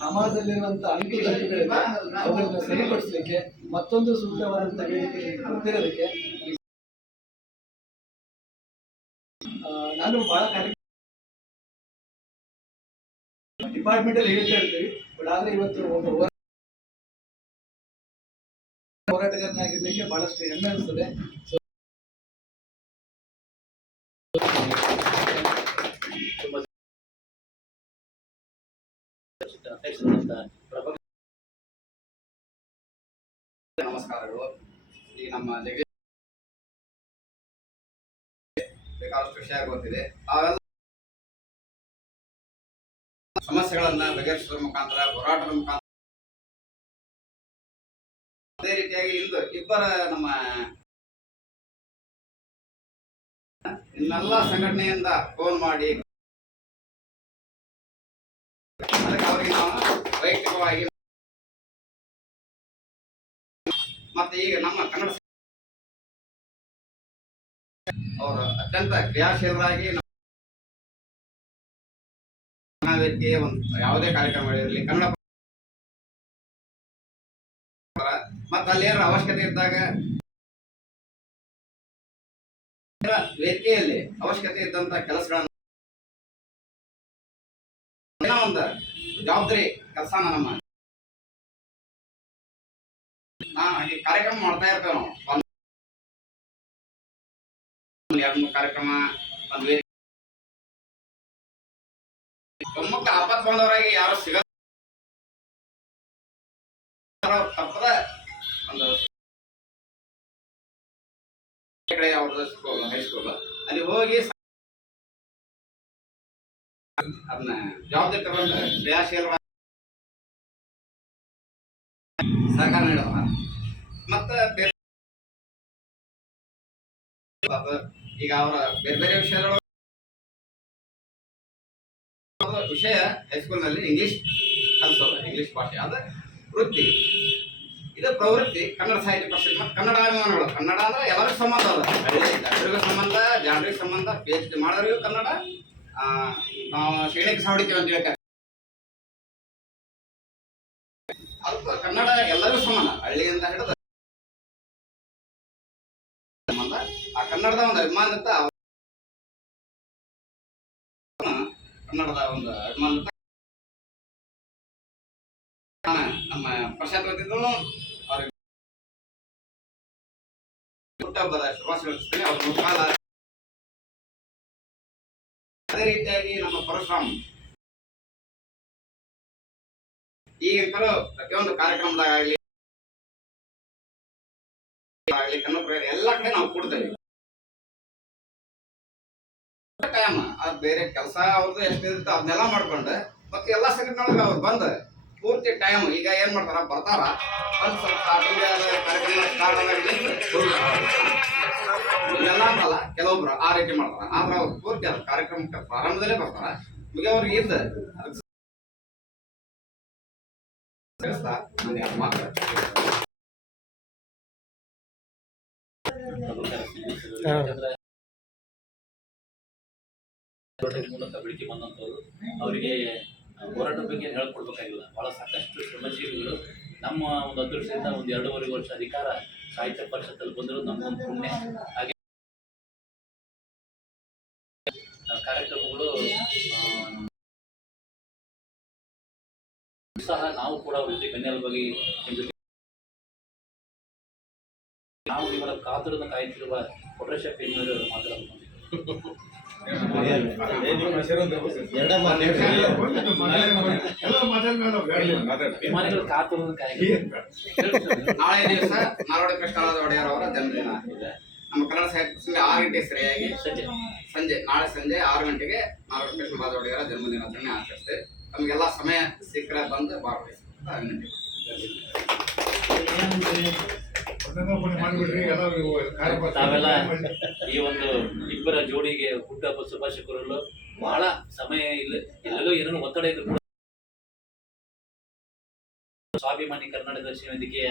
ಸಮಾಜದಲ್ಲಿರುವಂತ ಅಂಕಿಗಂಟುಗಳಿದೆ ಅವುಗಳನ್ನ ಸರಿಪಡಿಸಲಿಕ್ಕೆ ಮತ್ತೊಂದು ಸೂಕ್ತವಾದಂಥ ವೇದಿಕೆ ಕೊಡ್ತಿರೋದಕ್ಕೆ ನಾನು ಬಹಳ ಡಿಪಾರ್ಟ್ಮೆಂಟ್ ಅಲ್ಲಿ ಹೇಳ್ತಾ ಇರ್ತೀವಿ. ಬಟ್ ಆದ್ರೆ ಇವತ್ತು ಒಬ್ಬ ಹೋರಾಟಗಾರನಾಗಿರ್ಲಿಕ್ಕೆ ಬಹಳಷ್ಟು ಹೆಮ್ಮೆ ಅನಿಸ್ತದೆ. ನಮಸ್ಕಾರಗಳು. ಈ ನಮ್ಮ ಜಗದೀಶ್ ಬೇಕಾದಷ್ಟು ವಿಷಯ ಗೊತ್ತಿದೆ. ಅವೆಲ್ಲ ಸಮಸ್ಯೆಗಳನ್ನ ಬಗೆಹರಿಸುವ ಮುಖಾಂತರ, ಹೋರಾಟದ ಮುಖಾಂತರ, ಅದೇ ರೀತಿಯಾಗಿ ಇಂದು ಇಬ್ಬರ ನಮ್ಮ ಇನ್ನೆಲ್ಲ ಸಂಘಟನೆಯಿಂದ ಫೋನ್ ಮಾಡಿ ಅದಕ್ಕೆ ಅವರಿಗೆ ನಾವು ವೈಯಕ್ತಿಕವಾಗಿ ಮತ್ತೆ ಈಗ ನಮ್ಮ ಕನ್ನಡ ಅವರು ಅತ್ಯಂತ ಕ್ರಿಯಾಶೀಲರಾಗಿ ವೇದಿಕೆಯ ಒಂದು ಯಾವುದೇ ಕಾರ್ಯಕ್ರಮ ಇರಲಿ ಕನ್ನಡ ಮತ್ತೆ ಅಲ್ಲಿ ಏನಾರ ಅವಶ್ಯಕತೆ ಇದ್ದಾಗ ವೇದಿಕೆಯಲ್ಲಿ ಅವಶ್ಯಕತೆ ಇದ್ದಂತ ಕೆಲಸಗಳನ್ನ ಒಂದು ಜವಾಬ್ದಾರಿ ಕೆಲಸನ ನಮ್ಮ ಈ ಕಾರ್ಯಕ್ರಮ ಮಾಡ್ತಾ ಇರ್ತೇವೆ ನಾವು. ಎರಡು ಕಾರ್ಯಕ್ರಮ ಒಂದು ವೇದಿಕೆ ಪ್ರಮುಖ ಆಪತ್ ಬಂದವರಾಗಿ ಯಾರು ಸಿಗ ತಪ್ಪದ ಒಂದು ಅವ್ರದ್ದು ಸ್ಕೂಲ್ ಹೈಸ್ಕೂಲ್ ಅಲ್ಲಿ ಹೋಗಿ ಅದನ್ನ ಜವಾಬ್ದಾರಿ ತಗೊಂಡು ಕ್ರಿಯಾಶೀಲವಾಗಿ ಸಹಕಾರ ನೀಡುವ ಮತ್ತೆ ಈಗ ಅವರ ಬೇರೆ ಬೇರೆ ವಿಷಯಗಳು ವಿಷಯ ಹೈಸ್ಕೂಲ್ ನಲ್ಲಿ ಇಂಗ್ಲಿಷ್ ಕಲಿಸೋದು, ಇಂಗ್ಲಿಷ್ ಭಾಷೆ ಅದು ವೃತ್ತಿ, ಇದು ಪ್ರವೃತ್ತಿ. ಕನ್ನಡ ಸಾಹಿತ್ಯ ಪರಿಷತ್ ಮತ್ತು ಕನ್ನಡ ಅಭಿಮಾನಗಳು. ಕನ್ನಡ ಅಂದ್ರೆ ಎಲ್ಲರಿಗೂ ಸಂಬಂಧ ಅದ, ಡಾಕ್ಟರ್ಗೂ ಸಂಬಂಧ, ಜಾನರಿಗೂ ಸಂಬಂಧ, PhD ಮಾಡೋರಿಗೂ ಕನ್ನಡ, ನಾವು ಶ್ರೇಣಿಗೆ ಹೊಡಿತೀವಿ ಅಂತ ಹೇಳ್ತಾರೆ. ಅದಕ್ಕೆ ಕನ್ನಡ ಎಲ್ಲರಿಗೂ ಸಂಬಂಧ, ಹಳ್ಳಿಯಿಂದ ಹಿಡಿದು ಸಂಬಂಧ. ಆ ಕನ್ನಡದ ಒಂದು ಅಭಿಮಾನದ ಕನ್ನಡದ ಒಂದು ಅಭಿಮಾನದ ನಮ್ಮ ಪ್ರಶಾಂತ್ ವತಿಯಿಂದಲೂ ಅವ್ರಿಗೆ ಹುಟ್ಟಹಬ್ಬದ ಶುಭಾಶಯ. ಅವ್ರ ಮುಖಾಲ ಅದೇ ರೀತಿಯಾಗಿ ನಮ್ಮ ಪರಶುರಾಮ್ ಈಗಿಂತಲೂ ಪ್ರತಿಯೊಂದು ಕಾರ್ಯಕ್ರಮದಾಗಲಿ ಕನ್ನಡ ಎಲ್ಲ ಕಡೆ ನಾವು ಕೊಡ್ತೇವೆ. ಅದು ಬೇರೆ ಕೆಲಸ ಅವ್ರದ್ದು ಎಷ್ಟಿರುತ್ತೆ ಅದನ್ನೆಲ್ಲ ಮಾಡ್ಕೊಂಡು ಮತ್ತೆ ಎಲ್ಲ ಸಂಘಟನೆಗಳಿಗೆ ಅವ್ರು ಬಂದ ಪೂರ್ತಿ ಟೈಮ್ ಈಗ ಏನ್ ಮಾಡ್ತಾರ ಬರ್ತಾರ ಒಂದು ಸ್ವಲ್ಪ ಸ್ಟಾರ್ಟಿಂಗ್ ಕಾರ್ಯಕ್ರಮ ಸ್ಟಾರ್ಟ್ ಇದೆಲ್ಲ ಅಂತಲ್ಲ, ಕೆಲವೊಬ್ರು ಆ ರೀತಿ ಮಾಡ್ತಾರ. ಆದ್ರೆ ಅವ್ರು ಪೂರ್ತಿ ಅದ ಕಾರ್ಯಕ್ರಮಕ್ಕೆ ಪ್ರಾರಂಭದಲ್ಲೇ ಬರ್ತಾರ. ಮುಗಿ ಅವ್ರಿಗೆ ಇದ್ದ ಮೂಲಕ ಬೆಳಿಗ್ಗೆ ಬಂದಂಥವ್ರು ಅವರಿಗೆ ಹೋರಾಟದ ಬಗ್ಗೆ ಹೇಳ್ಕೊಡ್ಬೇಕಾಗಿಲ್ಲ. ಬಹಳ ಸಾಕಷ್ಟು ಶ್ರಮಜೀವಿಗಳು ನಮ್ಮ ಒಂದು ಅದೃಷ್ಟದಿಂದ ಒಂದು 2.5 ವರ್ಷ ಅಧಿಕಾರ ಸಾಹಿತ್ಯ ಪರಿಷತ್ತಲ್ಲಿ ಬಂದಿರೋದು ನಮಗೊಂದು ಪುಣ್ಯ. ಹಾಗೆ ಕಾರ್ಯಕ್ರಮಗಳು ಸಹ ನಾವು ಕೂಡ ಅವ್ರ ಜೊತೆ ಬೆನ್ನೆಲುಬಾಗಿ ನಾವು ಇವರ ಕಾತುರನ ಕಾಯ್ತಿರುವ ಕೊಟ್ರೇಶಪ್ಪ ಎನ್ನುವರು ಮಾತಾಡೋದು. ಅಭಿಮಾನಿಗಳು ಕಾತುರನ ಕಾಯ್ತಿರುವ ನಾಳೆ ದಿವಸ ನಾಲ್ವಡಿ ಕೃಷ್ಣರಾಜ ಒಡೆಯರ್ ಅವರ ಜನ್ಮದಿನ ಇದೆ. ನಮ್ಮ ಕನ್ನಡ ಸಾಹಿತ್ಯ 6 ಗಂಟೆ ಸರಿಯಾಗಿ ನಾಳೆ ಸಂಜೆ 6 ಗಂಟೆಗೆ ನಾಲ್ವಡಿ ಕೃಷ್ಣರಾಜ ಒಡೆಯರ ಜನ್ಮದಿನಾಚರಣೆ ಆಚರಿಸ್ತೇವೆ. ನಮಗೆಲ್ಲ ಸಮಯ ಸಿಕ್ಕರೆ ಬಂದು ಭಾಗವಹಿಸ್ತಾರೆ. ತಾವೆಲ್ಲ ಈ ಒಂದು ಇಬ್ಬರ ಜೋಡಿಗೆ ಹುಟ್ಟುಹಬ್ಬ ಶುಭಾಶಯ ಕೋರಲು ಬಹಳ ಸಮಯ ಇಲ್ಲ, ಎಲ್ಲೆಲ್ಲೋ ಏನೇನೋ ಒತ್ತಡ ಇದ್ರು ಕೂಡ ಸ್ವಾಭಿಮಾನಿ ಕರ್ನಾಟಕ ದರ್ಶನ ವೇದಿಕೆಯ